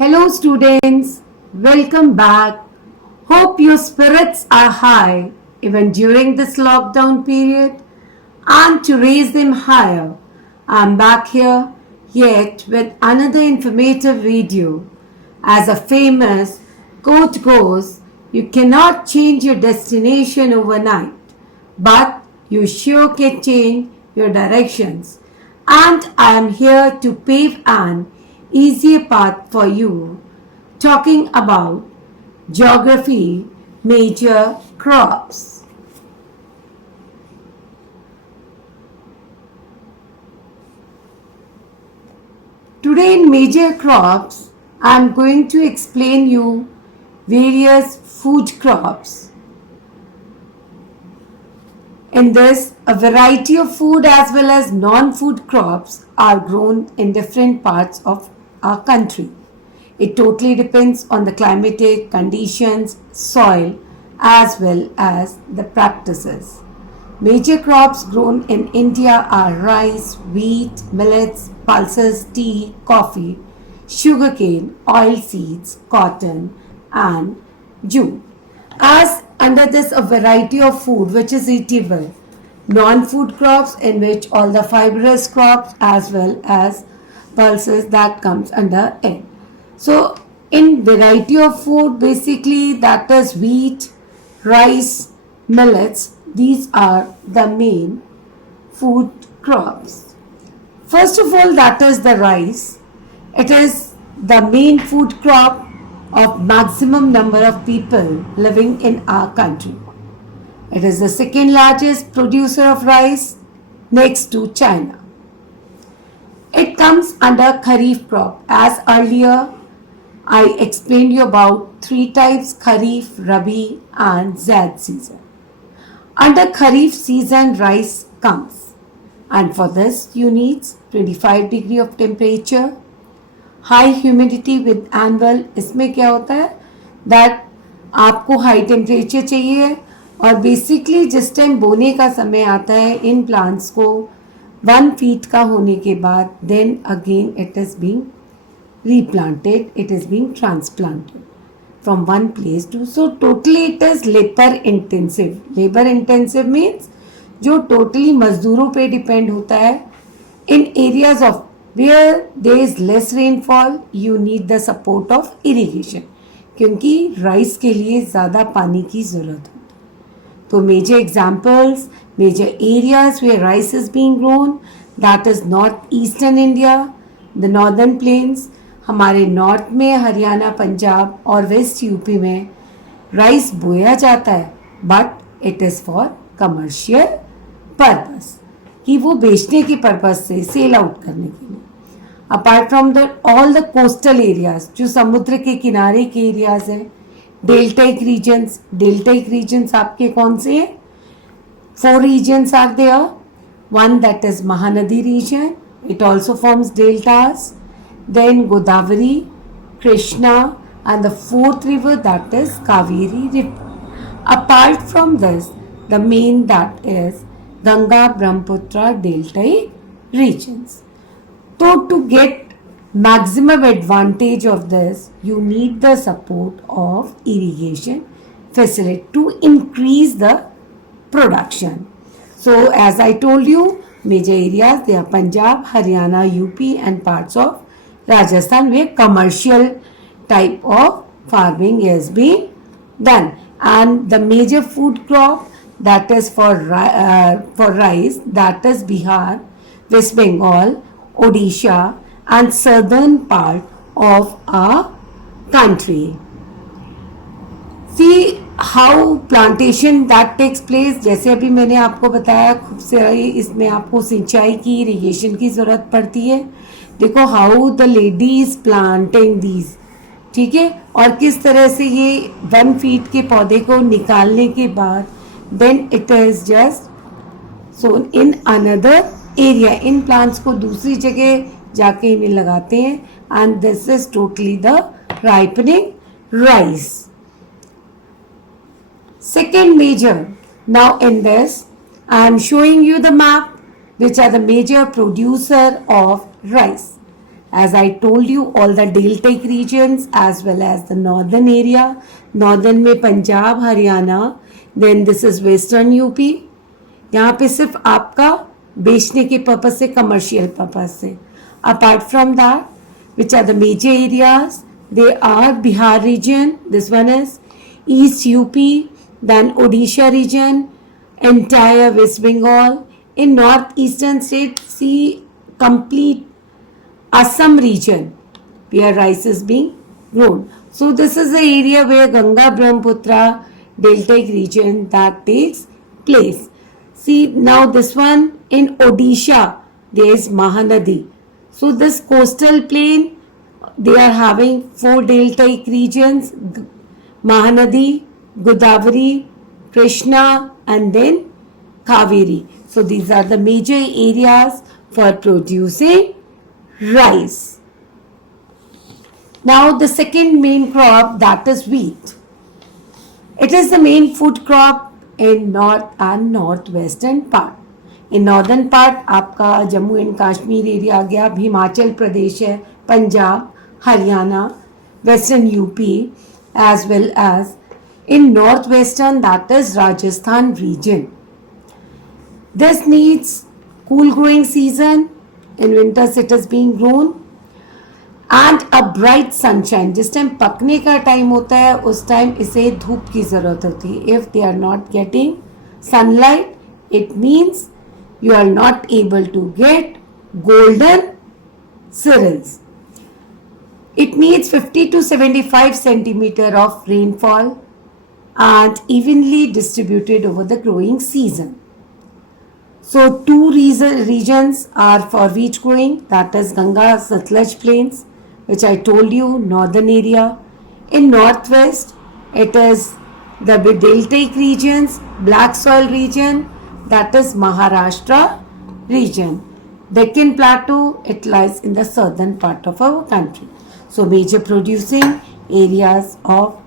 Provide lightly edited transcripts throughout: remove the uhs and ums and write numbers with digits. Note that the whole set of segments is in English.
Hello, students. Welcome back. Hope your spirits are high even during this lockdown period. And to raise them higher, I'm back here yet with another informative video. As a famous quote goes, you cannot change your destination overnight, but you sure can change your directions. And I am here to pave an easier path for you, talking about geography major crops. Today in major crops, I am going to explain you various food crops. In this, a variety of food as well as non-food crops are grown in different parts of our country. It totally depends on the climatic conditions, soil, as well as the practices. Major crops grown in India are rice, wheat, millets, pulses, tea, coffee, sugarcane, oilseeds, cotton, and jute. As under this a variety of food which is eatable, non-food crops in which all the fibrous crops as well as pulses that comes under it. So in variety of food basically that is wheat, rice, millets, these are the main food crops. First of all, that is the rice. It is the main food crop of maximum number of people living in our country. It is the second largest producer of rice next to China. It comes under Kharif crop. As earlier I explained you about three types: Kharif, Rabi and Zaid season. Under Kharif season rice comes, and for this you need 25 degree of temperature, high humidity with annual. इसमें क्या होता है that आपको high temperature चाहिए और basically जिस time बोने का समय आता है इन प्लांट्स को 1 फीट का होने के बाद then again it is being replanted, it is being transplanted from one place to, so totally it is labor intensive. Labor intensive means जो totally मजदूरों पे depend होता है. In areas of where there is less rainfall, you need the support of irrigation, क्योंकि rice के लिए ज़्यादा पानी की ज़रूरत होती है. तो major examples, major areas where rice is being grown, that is north eastern India, the northern plains. हमारे नॉर्थ में हरियाणा, पंजाब और वेस्ट यूपी में राइस बोया जाता है, but it is for commercial purpose, कि वो बेचने की पर्पस से सेल आउट करने के लिए. Apart from the all the coastal areas, जो समुद्र के किनारे के एरियाज हैं, डेल्टाइक रीजन्स. डेल्टाइक रीजन्स आपके कौन से हैं? 4 regions are there. One that is Mahanadi region, it also forms deltas. Then Godavari, Krishna, and the 4th river that is Kaveri river. Apart from this, the main that is Ganga, Brahmaputra, delta regions. So to get maximum advantage of this, you need the support of irrigation facility to increase the production. So as I told you, major areas they are Punjab, Haryana, UP and parts of Rajasthan where commercial type of farming is being done. And the major food crop that is for rice, that is Bihar, West Bengal, Odisha and southern part of our country. See how plantation that takes place. जैसे अभी मैंने आपको बताया खूब सारी इसमें आपको सिंचाई की, इरिगेशन की ज़रूरत पड़ती है. देखो how the lady is planting these, ठीक है, और किस तरह से ये 1 फीट के पौधे को निकालने के बाद then it is just sown in another area. इन प्लांट्स को दूसरी जगह जाके इन्हें लगाते हैं and this is totally the ripening rice. Second major, now in this I am showing you the map which are the major producer of rice. As I told you, all the deltaic regions as well as the northern area. Northern में Punjab, Haryana, then this is western UP. यहाँ पे सिर्फ आपका बेचने के purpose से, commercial purpose से. Apart from that, which are the major areas? They are Bihar region, this one is East UP, then Odisha region, entire West Bengal. In northeastern states, see complete Assam region where rice is being grown. So this is the area where Ganga Brahmaputra deltaic region that takes place. See now this one in Odisha, there is Mahanadi. So this coastal plain, they are having 4 deltaic regions: Mahanadi, Godavari, Krishna, and then Kaveri. So these are the major areas for producing rice. Now the second main crop, that is wheat. It is the main food crop in north and northwestern part. In northern part आपका Jammu and Kashmir area आ गया, हिमाचल प्रदेश है, Punjab, Haryana, western UP, as well as in northwestern, that is Rajasthan region. This needs cool growing season. In winters it is being grown and a bright sunshine. जिस time पकने का time होता है उस time इसे धूप की ज़रूरत होती है. If they are not getting sunlight, it means you are not able to get golden cereals. It needs 50 to 75 centimeter of rainfall and evenly distributed over the growing season. So 2 regions are for wheat growing, that is Ganga Satluj plains, which I told you, northern area. In northwest, it is the deltaic regions, black soil region, that is Maharashtra region. Deccan Plateau, it lies in the southern part of our country. So major producing areas of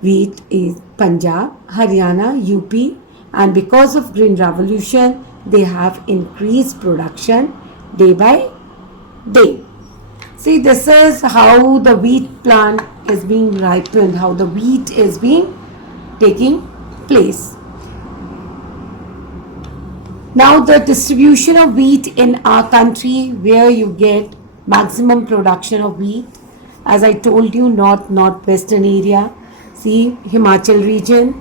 wheat is Punjab, Haryana, UP, and because of Green Revolution, they have increased production day by day. See, this is how the wheat plant is being ripened, how the wheat is being taking place. Now the distribution of wheat in our country, where you get maximum production of wheat, as I told you, northwestern area. See, Himachal region,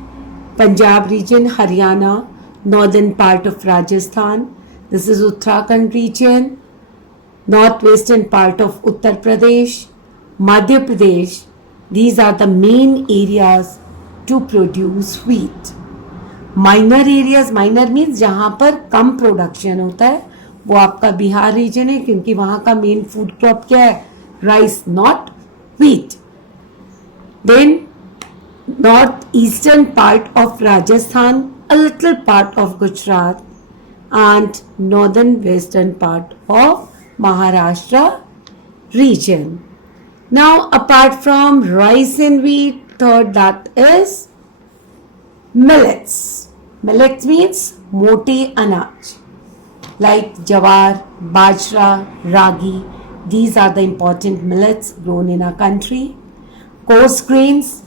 Punjab region, Haryana, northern part of Rajasthan. This is Uttarakhand region, northwestern part of Uttar Pradesh, Madhya Pradesh. These are the main areas to produce wheat. Minor areas, minor means जहाँ पर कम production होता है वो आपका Bihar reason है, क्योंकि वहाँ का मेन फूड क्रॉप क्या है? Rice, not wheat. Then northeastern part of Rajasthan, a little part of Gujarat, and northern western part of Maharashtra region. Now apart from rice and wheat, third that is millets. Millets means mote anaj like jawar, bajra, ragi. These are the important millets grown in our country. Coarse grains,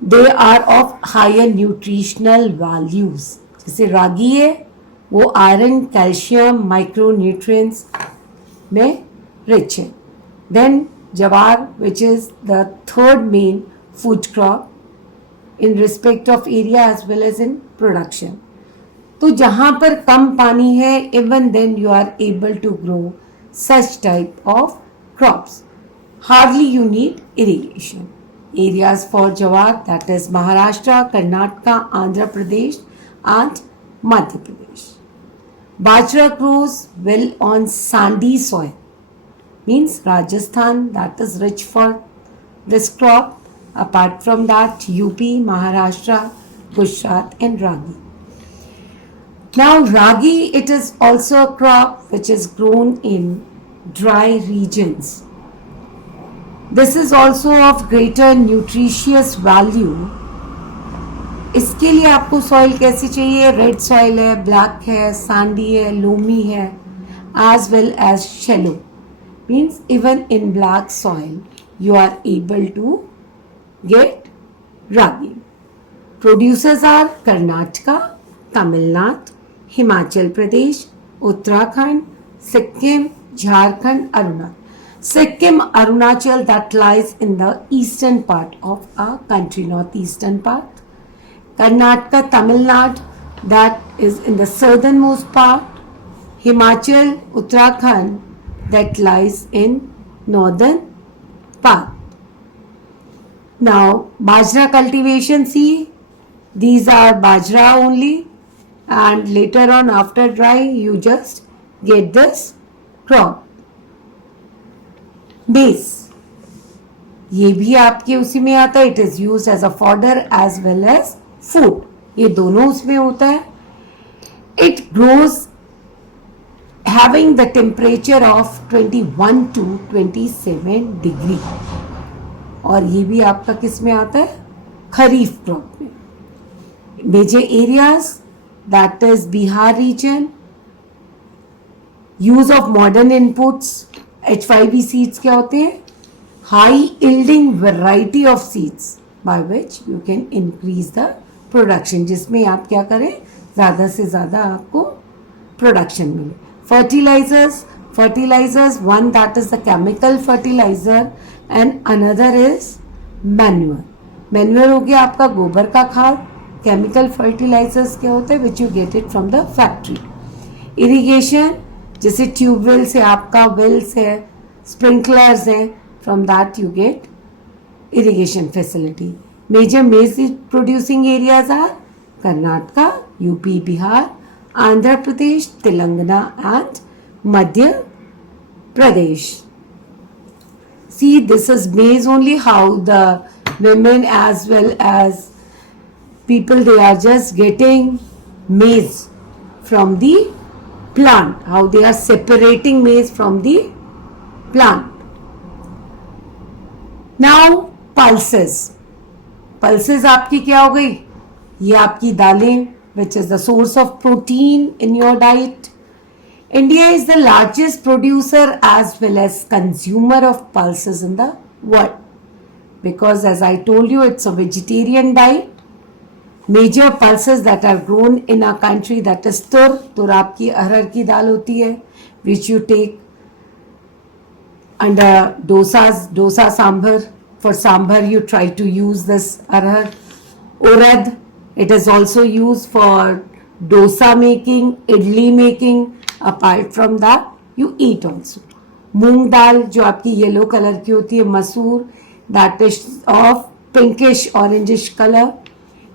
they are of higher nutritional values. जैसे रागी है वो iron, calcium, micronutrients में rich है. Then jawar, which is the third main food crop in respect of area as well as in production. तो जहाँ पर कम पानी है, even then you are able to grow such type of crops. Hardly you need irrigation. Areas for jawar, that is Maharashtra, Karnataka, Andhra Pradesh and Madhya Pradesh. Bajra grows well on sandy soil. Means Rajasthan, that is rich for this crop. Apart from that, UP, Maharashtra, Gujarat and ragi. Now ragi, it is also a crop which is grown in dry regions. This is also of greater nutritious value. इसके लिए आपको soil कैसी चाहिए? Red soil है, black है, Sandy है, loamy है. as well as shallow. Means even in black soil you are able to get ragi. Producers are Karnataka, Tamil Nadu, Himachal Pradesh, Uttarakhand, Sikkim, Jharkhand, Arunachal. Sikkim, Arunachal, that lies in the eastern part of our country, northeastern part. Karnataka, Tamil Nadu, that is in the southernmost part. Himachal, Uttarakhand, that lies in northern part. Now, bajra cultivation, see, these are bajra only, and later on after drying you just get this crop. Maize, ये भी आपके उसी में आता है. It is use as a fodder as well as food. ये दोनों उसमें होता है. It grows having the temperature of 21 to 27 degree. और ये भी आपका किस में आता है? खरीफ क्रॉप में. Major areas, that is Bihar region. Use of modern inputs. H5B seeds क्या होते हैं? High yielding variety of seeds by which you can increase the production, जिसमें आप क्या करें, ज़्यादा से ज़्यादा आपको प्रोडक्शन मिले. Fertilizers, one that is the chemical fertilizer and another is manure. Manure हो गया आपका गोबर का खाद. Chemical fertilizers क्या होते हैं? Which you get it from the factory. Irrigation, जैसे ट्यूबवेल से आपका वेल्स है, स्प्रिंकलर्स है, from that you get irrigation facility. Major maize producing areas are Karnataka, UP, Bihar, Andhra Pradesh, Telangana and Madhya Pradesh. See, this is maize only, how the women as well as people, they are just getting maize from the plant, how they are separating maize from the plant. Now pulses. Pulses आपकी क्या हो गई? ये आपकी दालें, which is the source of protein in your diet. India is the largest producer as well as consumer of pulses in the world, because as I told you, it's a vegetarian diet. Major pulses that are grown in our country, that is tur. Tur आपकी अरहर की दाल होती है, which you take under dosa sambar. For sambar you try to use this arhar. Urad, it is also used for dosa making, idli making. Apart from that, you eat also. मूंग दाल जो आपकी yellow colour की होती है, मसूर, that is of pinkish orangish color.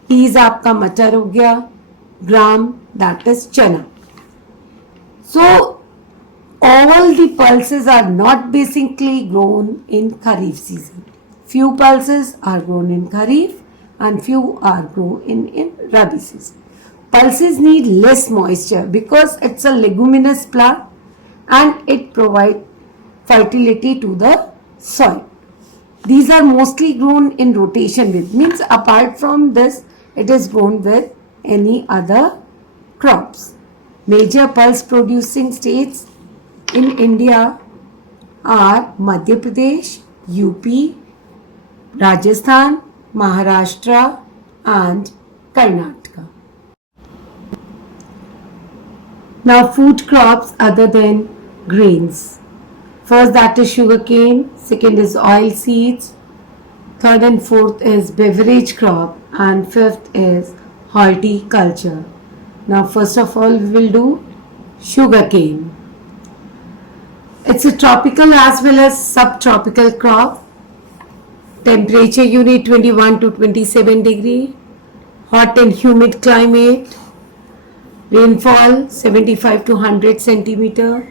Peas आपका मटर हो गया, ग्राम, that is चना. So all the pulses are not basically grown in Kharif season. Few pulses are grown in Kharif and few are grown in Rabi season. Pulses need less moisture because it's a leguminous plant and it provides fertility to the soil. These are mostly grown in rotation with, means apart from this, it is grown with any other crops. Major pulse producing states in India are Madhya Pradesh, UP, Rajasthan, Maharashtra and Karnataka. Now food crops other than grains. First that is sugarcane, second is oil seeds, third and fourth is beverage crop and fifth is horticulture. Now first of all we will do sugarcane. It's a tropical as well as subtropical crop. Temperature you need 21 to 27 degree. Hot and humid climate. Rainfall 75 to 100 centimeter.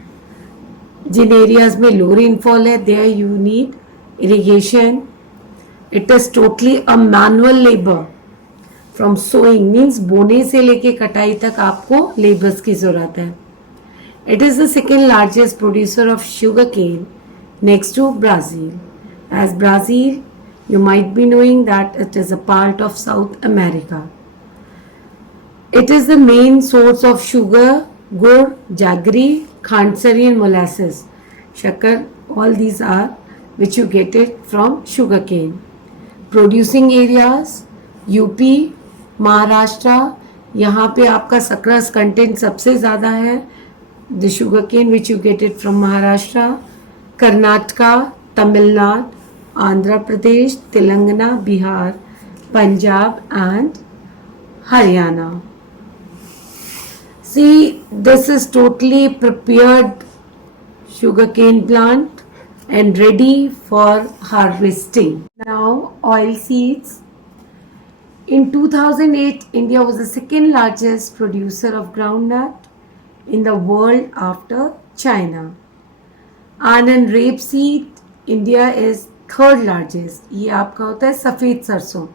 Jin areas में लो rainfall है, there you need irrigation. It is totally a manual labor. From sowing means बोने से लेके कटाई तक आपको labours की जरूरत है. It is the second largest producer of sugarcane next to Brazil. As Brazil, you might be knowing that it is a part of South America. It is the main source of sugar, gur, jaggery, Khansari and molasses. Shakar, all these are which you get it from sugarcane. Producing areas UP, Maharashtra, यहाँ पे आपका sucrose content सबसे ज़्यादा है. The sugar cane which you get it from Maharashtra. Karnataka, Tamil Nadu, Andhra Pradesh, Telangana, Bihar, Punjab and Haryana. See, this is totally prepared sugarcane plant and ready for harvesting. Now, oil seeds. In 2008, India was the second largest producer of groundnut in the world after China. And in rapeseed, India is third largest. ये आपका होता है सफ़ेद सरसों,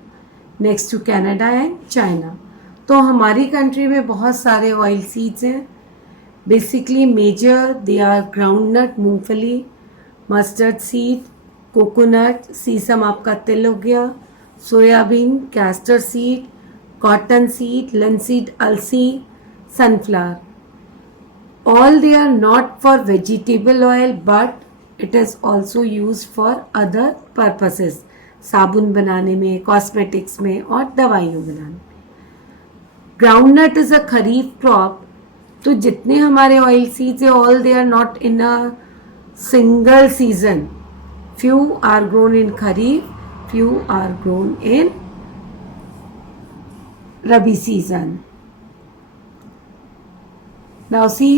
next to Canada and China. तो हमारी country में बहुत सारे ऑयल सीड्स हैं. Basically major they are groundnut, मूंगफली, मस्टर्ड सीड, कोकोनट, सीसम आपका तिल हो गया, soyabean, castor seed, cotton seed, linseed, अलसी, sunflower. All they are not for vegetable oil but it is also used for other purposes. साबुन बनाने में, cosmetics में और दवाइयों बनाने. Groundnut is a kharif crop. तो जितने हमारे ऑयल सीड्स है all they are not in a single season. Few are grown in kharif, few are grown in rabi season. Now see,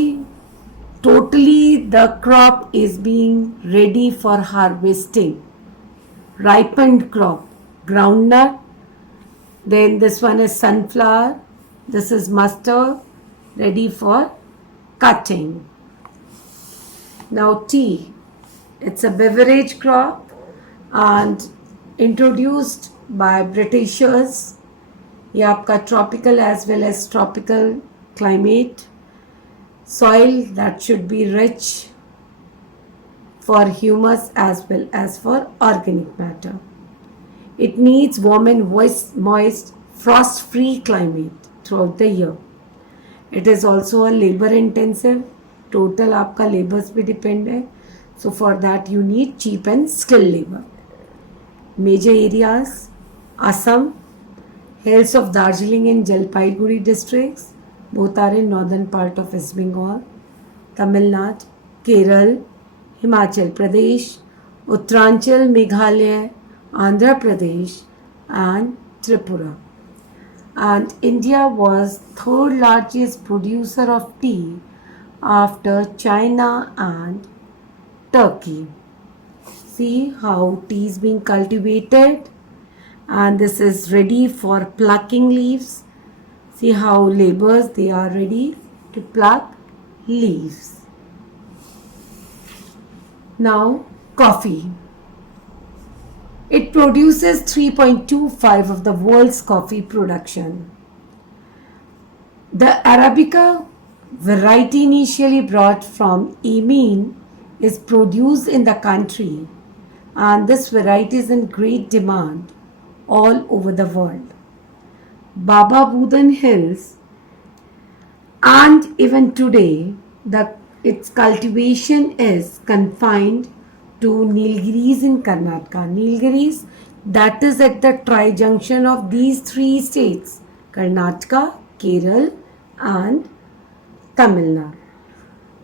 totally the crop is being ready for harvesting. Ripened crop, groundnut. Then this one is sunflower. This is mustard, ready for cutting. Now tea. It's a beverage crop and introduced by Britishers. ये आपका tropical as well as tropical climate. Soil that should be rich for humus as well as for organic matter. It needs warm and moist, frost-free climate throughout the year. It is also a labor intensive. Total आपका labors पे depend है. So for that you need cheap and skilled labor. Major areas: Assam, hills of Darjeeling and Jalpaiguri districts. Both are in northern part of West Bengal. Tamil Nadu, Kerala, Himachal Pradesh, Uttaranchal, Meghalaya, Andhra Pradesh and Tripura. And India was third largest producer of tea after China and Turkey. See how tea is being cultivated, and this is ready for plucking leaves. See how laborers, they are ready to pluck leaves. Now coffee. It produces 3.25 of the world's coffee production. The Arabica variety initially brought from Yemen is produced in the country, and this variety is in great demand all over the world. Baba Budan Hills, and even today its cultivation is confined to Nilgiris in Karnataka. Nilgiris, that is at the tri-junction of these three states, Karnataka, Kerala and Tamil Nadu.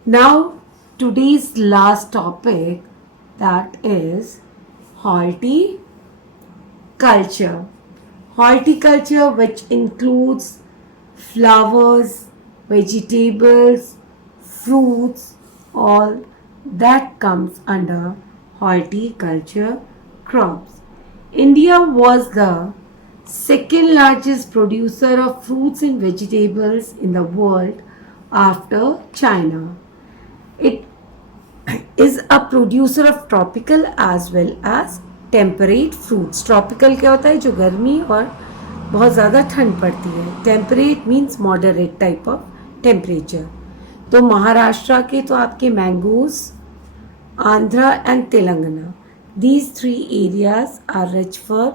Now today's last topic, that is horticulture. Horticulture, which includes flowers, vegetables, fruits, all that comes under horticulture crops. India was the second largest producer of fruits and vegetables in the world after China. It is a producer of tropical as well as temperate fruits. Tropical क्या होता है? जो गर्मी और बहुत ज़्यादा ठंड पड़ती है. Temperate means moderate type of temperature. तो महाराष्ट्र के तो आपके mangoes, Andhra and Telangana, these three areas are rich for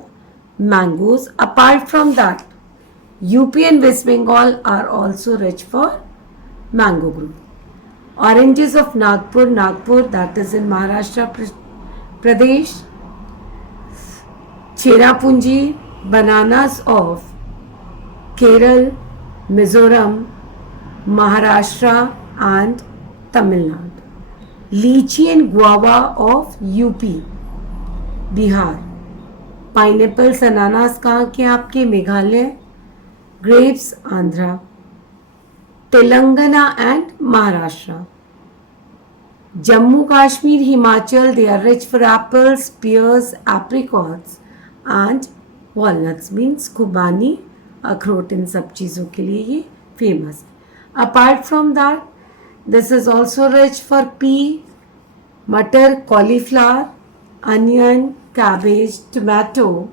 mangoes. Apart from that UP and West Bengal are also rich for mango growth. Oranges of Nagpur, that is in Maharashtra Pradesh. Cherrapunji, bananas of Kerala, Mizoram, Maharashtra and Tamil Nadu. Lychee and guava of UP, Bihar. Pineapples, ananas कहाँ के आपके? Meghalaya. Grapes, Andhra. Telangana and Maharashtra. Jammu, Kashmir, Himachal, they are rich for apples, pears, apricots and walnuts. Means खुबानी, अखरोट, इन सब चीज़ों के लिए ये famous. Apart from that, this is also rich for pea, मटर, cauliflower, onion, cabbage, tomato,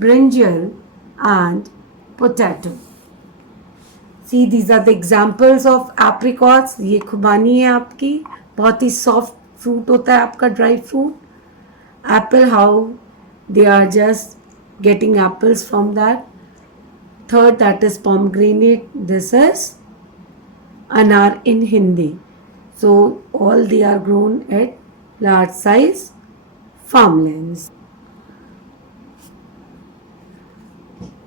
brinjal and potato. See, these are the examples of apricots. ये खुबानी है आपकी, बहुत ही सॉफ्ट फ्रूट होता है आपका, dry fruit. Apple, how they are just getting apples from that. Third, that is pomegranate. This is anar in Hindi. So all they are grown at large size farmlands.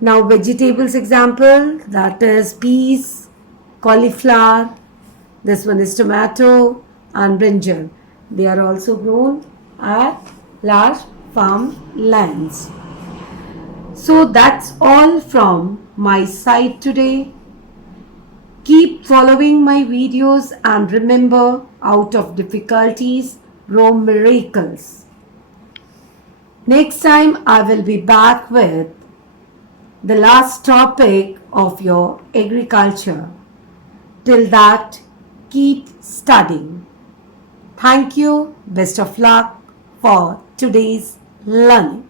Now vegetables example, that is peas, cauliflower, this one is tomato and brinjal. They are also grown at large farmlands. So that's all from my side today. Keep following my videos and remember, out of difficulties grow miracles. Next time I will be back with the last topic of your agriculture. Till that, keep studying. Thank you. Best of luck for today's learning.